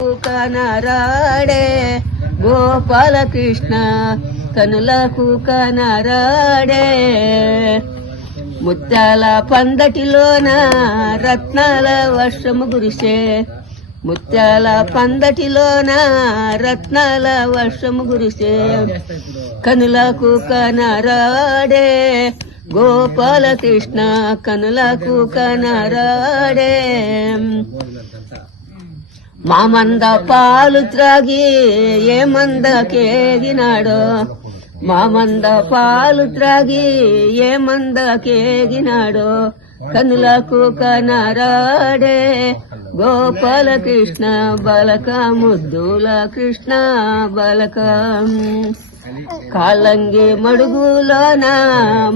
కనరాడే గోపాలకృష్ణ కనులకు కనరాడే ముత్యాల పందటిలోన రత్నాల వర్షము కురిసే ముత్యాల పందటిలోన రత్నాల వర్షము కురిసే కనులకు కనరాడే గోపాలకృష్ణ కనులకు కనరాడే మామంద పాలు త్రాగి ఏమంద కేగినాడో మామంద పాలు త్రాగి ఏమంద కేగినాడో కనులకు కనరాడే గోపాలకృష్ణ బాలక ముద్దుల కృష్ణ బాలక కాలంగి మడుగులోన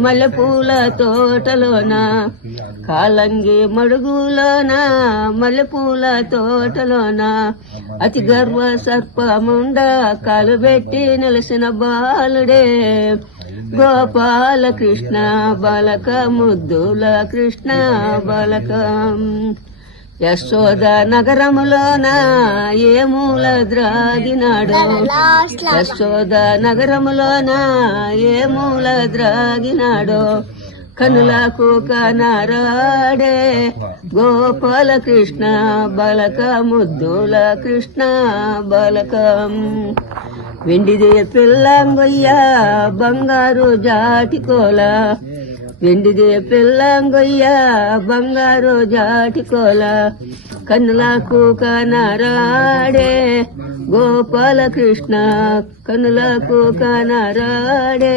మల్లెపూల తోటలోన కాలంగి మడుగులోన మల్లెపూల తోటలోన అతి గర్వ సర్పముండ కాలు పెట్టి నిలిసిన బాలుడే గోపాలకృష్ణ బాలక ముద్దుల కృష్ణ బాలక యశోద నగరములోన ఏమూల ద్రాగినాడో యశోద నగరములోన ఏమూల ద్రాగినాడో కనులకు కనరాడే గోపాలకృష్ణ బాలక ముద్దుల కృష్ణ బాలక వెండిదే పిల్లంగొయ్య బంగారు జాటికోల వెండిదే పిల్లంగొయ్య బంగారు జాటికోల కనులకు కనరాడే గోపాలకృష్ణ కనులకు కనరాడే